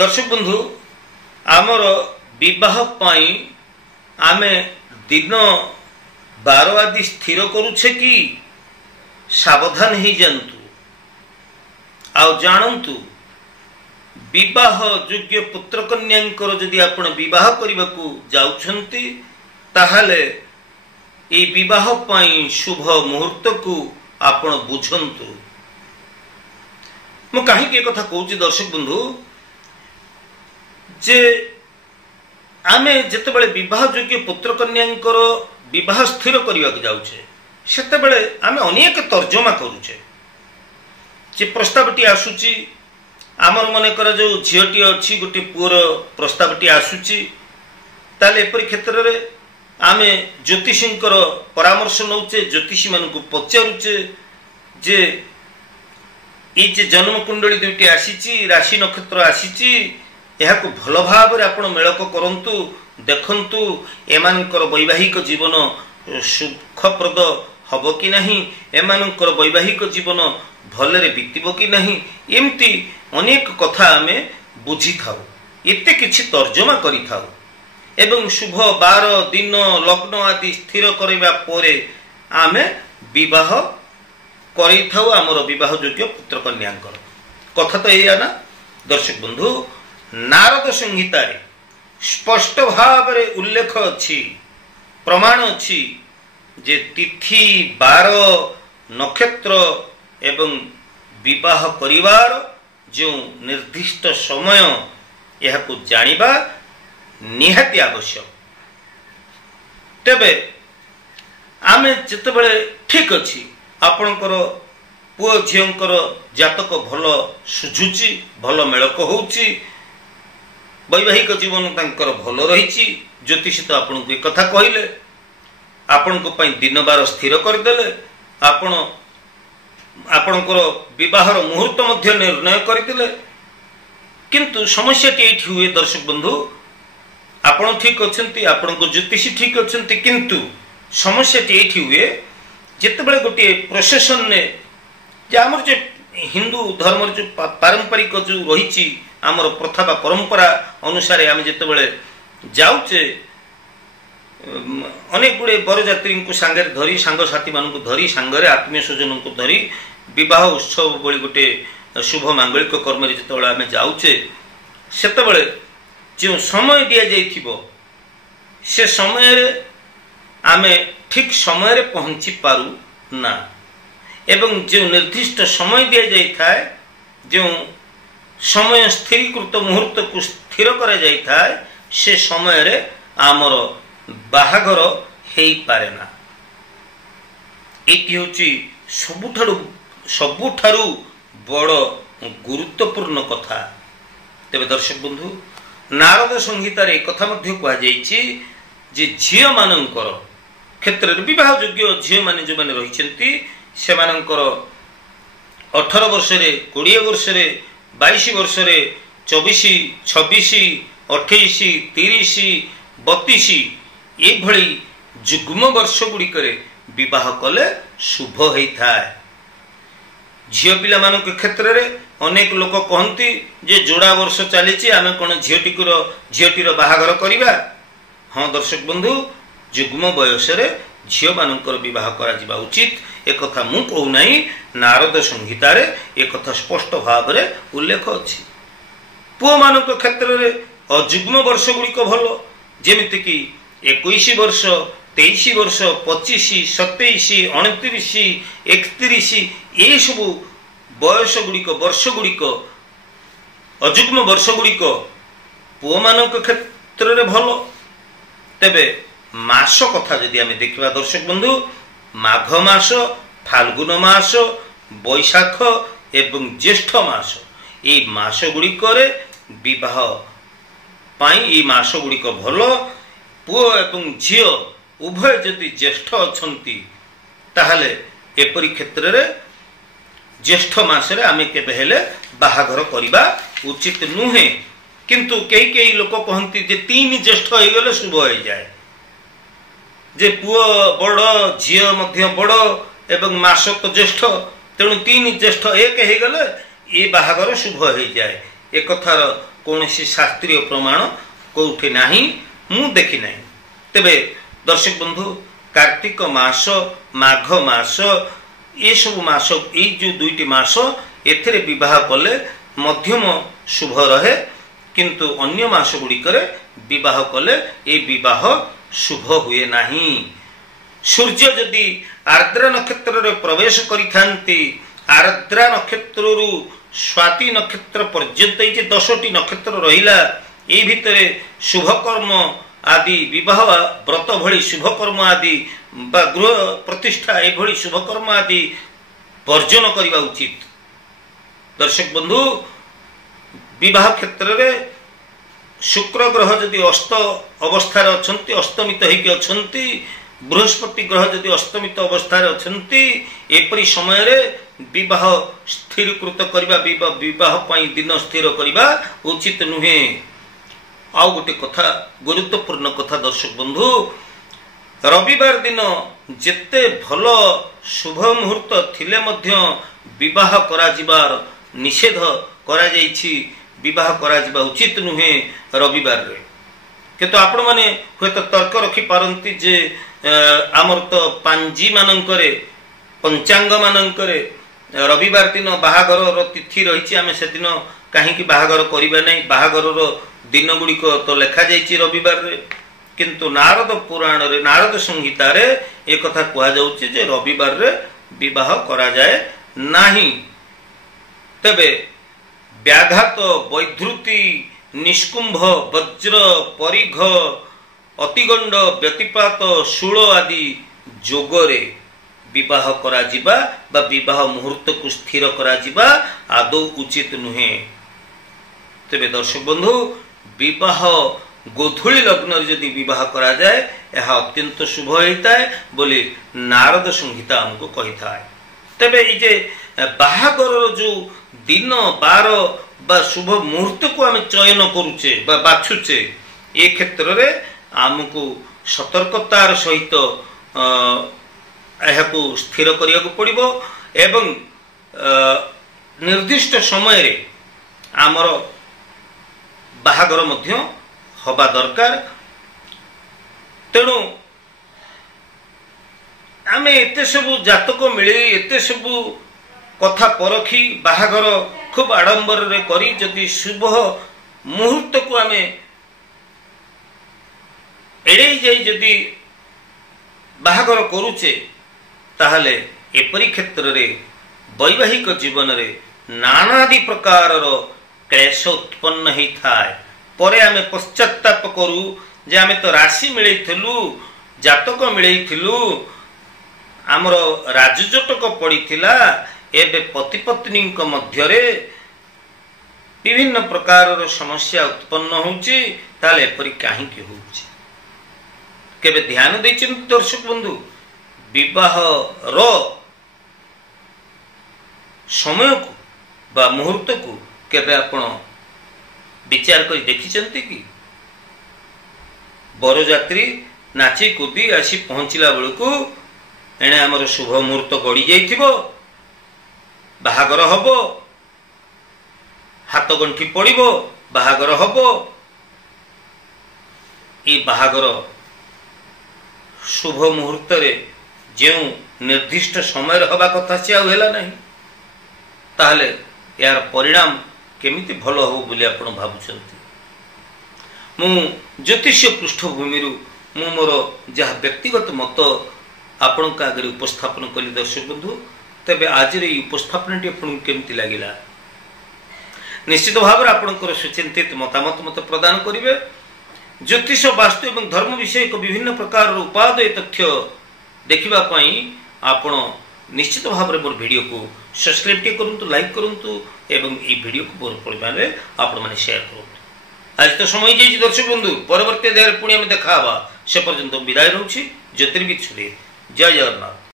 दर्शक बंधु आमर विवाह पाई आमे दिन बार आदि स्थिर करुछे कि सावधान ही जानतु आउ जानतु विवाह योग्य पुत्र कन्यांकर जदि आपण विवाह करने को जाउछंती ताहले ए विवाह पाई शुभ मुहूर्त को आपण बुझंतु। मु कहीं कथा कहूँ दर्शक बंधु जे आमे जेतेबेले विवाह योग्य पुत्र कन्यांकर विवाह स्थिर करने को जाउछे सेतेबेले आमे अनेक तर्जमा करूचे जे प्रस्तावटी आसुची आमर मन कर जो झीटी अच्छी गोटे पुअर प्रस्तावटी आसुची ताले एपरि क्षेत्र रे आमे ज्योतिषींकर परामर्श नौचे ज्योतिषी मानकु पचारुचे जे ये जे जन्म कुंडली दुईटी आसीची राशि नक्षत्र आसीची यहाकु भल भाव रे आपण मेलक करंतु देखंतु एमानकर वैवाहिक जीवन सुखप्रद हबो कि नहीं एमानकर वैवाहिक जीवन भलरे बीतबो कि नहीं एमती अनेक कथा आमे बुझी थाउ एते किछि तर्जमा करि थाउ एवं शुभ बार दिन लग्न आदि स्थिर करबा परे आमे विवाह करि थाउ हमर विवाह योग्य पुत्र कन्यांकर कथा तो एया ना दर्शक बंधु नारद संहिता रे स्पष्ट भाव रे उल्लेख अछि प्रमाण अछि जे तिथि बार नक्षत्र एवं विवाह परिवार जो निर्दिष्ट समय यह को जानिबा निहाती आवश्यक। तेबे आमे जतबेले ठीक अछि आपणकर पुओ झियंकर जातक भल सुझुची भल मेलक होउची वैवाहिक जीवन तांकर भल रहिची ज्योतिष तो आपन को कथा कहले आपन को पई दिन बार स्थिर कर देले आपन आपणकर विवाहर मुहूर्त मध्य निर्णय करथिले किंतु समस्या टी एठी हुए दर्शक बंधु आपण ठीक अछंती आपण को ज्योतिषी ठीक अछंती किंतु समस्या टी एठी हुए जेतेबेले गोटे प्रोसेशन ने जे हमर जे हिंदू धर्म जो पारंपरिक जो रहिची हमर प्रथा बा परंपरा अनुसार आम जेतेबेले जाउचे अनेक गुड़े बरजात्री को सांगे धरी सांग साथी मान धरी सांगे आत्मीय स्वजन को धरी विवाह उत्सव बड़ी गोटे शुभ मांगलिक कर्म जो आम जाऊे से जो समय दि जाइथिबो से समय आम ठीक समय पहुंची पारू ना एवं जो निर्दिष्ट समय दि जाई थाए जो समय स्थिरीकृत मुहूर्त को स्थिर करा जाई थाए से समय रे आमर बाहागर हेई पारे ना एटी होची सबुठारु बड़ गुरुत्वपूर्ण कथा। तेबे दर्शक बंधु नारद संहिता रे कथा मध्य कहा जायछि जे झिय मानकर क्षेत्र रे विवाह योग्य झिय माने जो माने रहिसेंती से मानकर 18 वर्ष रे 20 वर्ष रे 22 वर्ष रे 24 26 28 30 32 ये भली जुग्म वर्ष गुड़िक विवाह कले शुभ होता है। झील पिला के क्षेत्र में अनेक लोक कहती जे जोड़ा वर्ष चली आम कौन झीटीर बाहागर करवा। हाँ दर्शक बंधु जुग्म बयस झील मानकर विवाह करा उचित एक कथा मु कहूना नारद संहिता रे एक कथा स्पष्ट भाव में उल्लेख अच्छी। पुओ मान क्षेत्र में अजुग्म वर्ष गुड़िक भल जेमिति कि 21 वर्ष 23 वर्ष 25 27 29 31 ये सब बयस गुड़िक वर्ष गुड़िक अजुग्म वर्ष गुड़िक पुओ मान क्षेत्र में भल। तेबे मास कथा जदि आम देखा दर्शक बंधु माघ मास फाल्गुन मास बैशाख एवं ज्येष्ठ मास ये मास गुड़िक विवाह पाई ये मास गुड़िक भल पुओ एवं झील उभय जदि ज्येष्ठ अछंती ताहले एपरि क्षेत्र रे ज्येष्ठ मास रे आमे केबे हेले बाहागर करिबा उचित नुहे किंतु कई कई लोक कहंती जे 3 ज्येष्ठ हो गले शुभ हो जाए जे पुओ बड़ झील मध्य बड़ एवं मास तो ज्येष्ठ तेणु 3 ज्येष्ठ एक हो गले ये बाहागर शुभ हो जाए एकथार कौन शास्त्रीय प्रमाण कौटी नहीं मु देखी ना। तेबे दर्शक बंधु कार्तिक मास माघ मास ये सब मास ये जो दुईटी मास एथिरे विवाह कले मध्यम शुभ रहे किंतु अन्य मास गुड़िकर विवाह कले ये विवाह शुभ हुए नहीं। सूर्य जदि आर्द्रा नक्षत्र रे प्रवेश करिथांती आर्द्रा नक्षत्र स्वाति नक्षत्र पर्यंत ये 10टी नक्षत्र रहिला ए भितरे शुभ कर्म आदि विवाह व्रत भली शुभ कर्म आदि बा गृह प्रतिष्ठा ए भली शुभ कर्म आदि वर्जन करने उचित। दर्शक बंधु विवाह क्षेत्र रे शुक्र ग्रह जदि अस्त अवस्था अछंती अस्तमित होइके अछंती बृहस्पति ग्रह जदि अस्तमित अवस्था अछंती एपरी समय रे विवाह स्थिरीकृत करबा विवाह पई दिन स्थिर करबा उचित नुहे। आउ गोटे कथा गुरुत्वपूर्ण कथा दर्शक बंधु रविवार दिन जेते भल शुभ मुहूर्त थिले मध्य विवाह करा जिबार निषेध करा जाइछि विवाह करा जिबा उचित नुहे रविवार रे। किंतु आपण माने होय तो तर्क रखी पारंती जे आमर तो पांजी मानंकरे पंचांग मानंकरे रविवार दिन बाहागर तिथि रही आम से दिन कहीं बाहागर करिबा नहीं बाहागर दिन गुड़िक तो लेखा जाइछि रविवार रे किंतु नारद पुराण रे नारद संहिता रे एक कथा कहा जाउछि जे रविवार रे विवाह करा जाए नाही। तबे व्याघात वैधृति निष्कुंभ वज्र परिघ अतिगंड व्यतिपात शूल आदि जोगरे विवाह करा जिबा बा विवाह मुहूर्त को स्थिर करा जिबा आदौ उचित नुहे। तेबे दर्शक बंधु विवाह गोधूली लग्न जदि विवाह करा जाए यह अत्यंत शुभ होता है बोली नारद संहिता हमको कही था। तेबे ये बाहागर जो दिन बार बा शुभ मुहूर्त को आम चयन करुचे बा बाछुचे ए क्षेत्र रे आमको सतर्कतार सहित यह स्थिर करिया को पड़िबो एवं निर्दिष्ट समय रे आमर बाहागर मध्य हवा दरकार। तेणु आमे एते सबु जातक मिले एते सबु कथा परखी बाहागर खूब आडंबर रे करी जदि शुभ मुहूर्त को आमे एड़े जाई जदि बाहागर करूचे ताहले एपरी क्षेत्र रे वैवाहिक जीवन रे नानादि प्रकार क्लेश उत्पन्न ही थाए। परे आमे पश्चाताप करू जे आमे तो राशि मिलैथिलु जातक मिलैथिलु आमर राजजटक पड़ीथिला एबे पति पत्नी मध्य रे विभिन्न प्रकार समस्या उत्पन्न होउची ताले एपरी काहे कि होउची केबे ध्यान दैछन दर्शक बंधु विवाह रो समय को बा मुहूर्त को केबे आपण विचार कर देखिचंती कि बरजात्री नाची कूदी आसी पहुंचला बेलू एणे आमर शुभ मुहूर्त गड़ी जाइथिबो बाहागर हबो हाथ गंठी पड़िबो बाहागर हबो ए बाहागर शुभ मुहूर्त रे जो निर्दिष्ट समय हवा कथा से आला नहीं ताहले यार परिणाम केमिति भल हो बोली आपण भाबुचंती। मु ज्योतिष पृष्ठभूमि मु मोर जहाँ व्यक्तिगत मत आपण का आगे उपस्थापन कली दर्शक बंधु। तेबे आज रे उपस्थापन केमिति लागिला निश्चित भाव आपणकर सुचिंतित मतामत मत प्रदान करिवे। ज्योतिष वास्तु एवं धर्म विषय को विभिन्न प्रकार उपादेय तथ्य देखिबा पई आपण निश्चित भाव मोर वीडियो को सब्सक्राइब करंतु लाइक करंतु एवं ई वीडियो को बहुत परिमाण में आपण माने शेयर करंतु। आज तो समय जाइए दर्शक बंधु परवर्ती अध्याय पुणी आम देखा से पर्यंत विदाय रहूँ ज्योतिर्विद सुधीर। जय जगन्नाथ।